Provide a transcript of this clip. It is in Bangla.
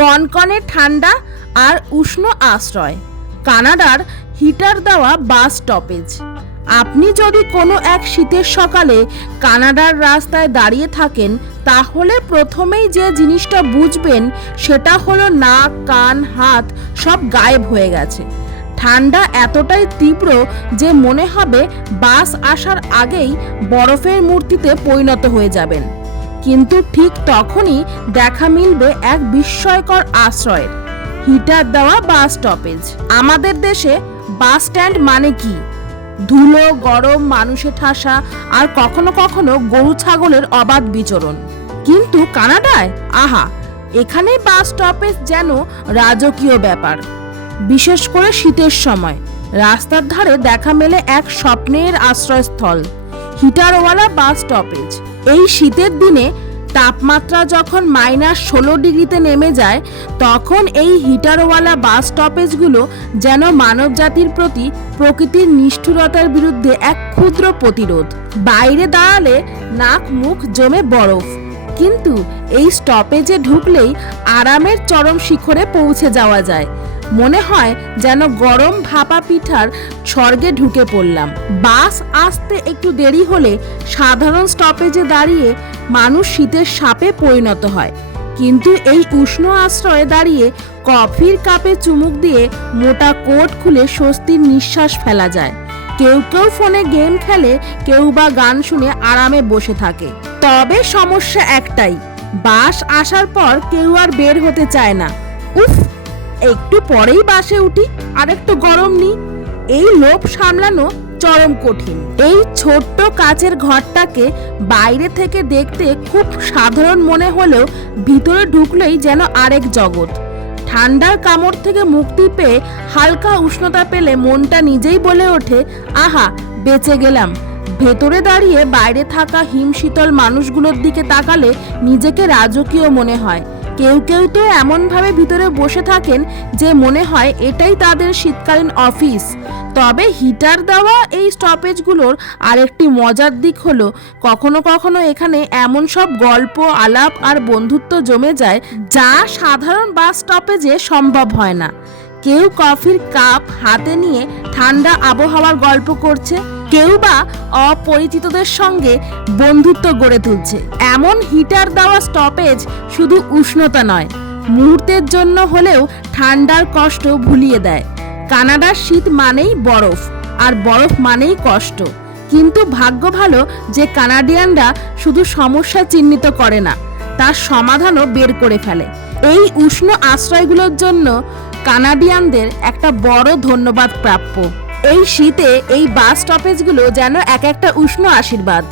কনকনে ঠান্ডা আর উষ্ণ আশ্রয়। কানাডার হিটার দেওয়া বাস স্টপেজ। আপনি যদি কোনো এক শীতের সকালে কানাডার রাস্তায় দাঁড়িয়ে থাকেন, তাহলে প্রথমেই যে জিনিসটা বুঝবেন, সেটা হলো নাক, কান, হাত সব গায়েব হয়ে গেছে। ঠান্ডা এতটাই তীব্র যে মনে হবে বাস আসার আগেই বরফের মূর্তিতে পরিণত হয়ে যাবেন। কিন্তু ঠিক তখনই দেখা মিলবে এক বিস্ময়কর আশ্রয়ের। হিটার দেওয়া বাস স্টপেজ। আমাদের দেশে বাস স্ট্যান্ড মানে কি? ধুলো, গরম মানুষে ঠাসা আর কখনো কখনো গরু ছাগলের অবাধ বিচরণ। কিন্তু কানাডায়? আহা! এখানে বাস স্টপেজ যেন রাজকীয় ব্যাপার। বিশেষ করে শীতের সময়। রাস্তার ধারে দেখা মেলে এক স্বপ্নের আশ্রয়স্থল। হিটারওয়ালা বাস স্টপেজ। এই শীতের দিনে তাপমাত্রা যখন মাইনাস ষোলো ডিগ্রিতে নেমে যায়, তখন এই হিটারওয়ালা বাস স্টপেজগুলো যেন মানবজাতির প্রতি প্রকৃতির নিষ্ঠুরতার বিরুদ্ধে এক ক্ষুদ্র প্রতিরোধ। বাইরে দাঁড়ালে নাক মুখ জমে বরফ। কিন্তু এই স্টপেজে ঢুকলেই আরামের চরম শিখরে পৌঁছে যাওয়া যায়। মনে হয় যেন গরম ভাপা পিঠার স্বর্গে ঢুকে পড়লাম। বাস আসতে একটু দেরি হলে সাধারণ স্টপেজে দাঁড়িয়ে মানুষ শীতের সাপে পরিণত হয়। কিন্তু এই উষ্ণ আশ্রয়ে দাঁড়িয়ে কফির কাপে চুমুক দিয়ে মোটা কোট খুলে স্বস্তির নিঃশ্বাস ফেলা যায়। কেউ কেউ ফোনে গেম খেলে, কেউ বা গান শুনে আরামে বসে থাকে। তবে সমস্যা একটাই, বাস আসার পর কেউ আর বের হতে চায় না। উফ, একটু পরেই বাসে উঠি আর একটু গরম নি এই লোভ সামলানো চরম কঠিন। এই ছোট্ট কাচের ঘরটাকে বাইরে থেকে দেখতে খুব সাধারণ মনে হলেও ভিতরে ঢুকলেই যেন আরেক জগৎ। ঠান্ডার কামড় থেকে মুক্তি পেয়ে হালকা উষ্ণতা পেলে মনটা নিজেই বলে ওঠে, আহা, বেঁচে গেলাম। ভেতরে দাঁড়িয়ে বাইরে থাকা হিমশীতল মানুষগুলোর দিকে তাকালে নিজেকে রাজকীয় মনে হয়। কেউ কেউ তো এমনভাবে ভিতরে বসে থাকেন যে মনে হয় এটাই তাদের শীতকালীন অফিস। তবে হিটার দেওয়া এই স্টপেজগুলোর আরেকটি মজার দিক হলো, কখনো কখনো এখানে এমন সব গল্প, আলাপ আর বন্ধুত্ব জমে যায় যা সাধারণ বাস স্টপেজে সম্ভব হয় না। কেউ কফির কাপ হাতে নিয়ে ঠান্ডা আবহাওয়ার গল্প করছে কেউ বা অপরিচিতদের সঙ্গে বন্ধুত্ব গড়ে তুলছে। এমন হিটার দেওয়া স্টপেজ শুধু উষ্ণতা নয়, মুহূর্তের জন্য হলেও ঠান্ডার কষ্ট ভুলিয়ে দেয়। কানাডার শীত মানেই বরফ, আর বরফ মানেই কষ্ট। কিন্তু ভাগ্য ভালো যে কানাডিয়ানরা শুধু সমস্যা চিহ্নিত করে না, তার সমাধানও বের করে ফেলে। এই উষ্ণ আশ্রয়গুলোর জন্য কানাডিয়ানদের একটা বড় ধন্যবাদ প্রাপ্য। এই শীতে এই বাস স্টপেজগুলো যেন এক একটা উষ্ণ আশীর্বাদ।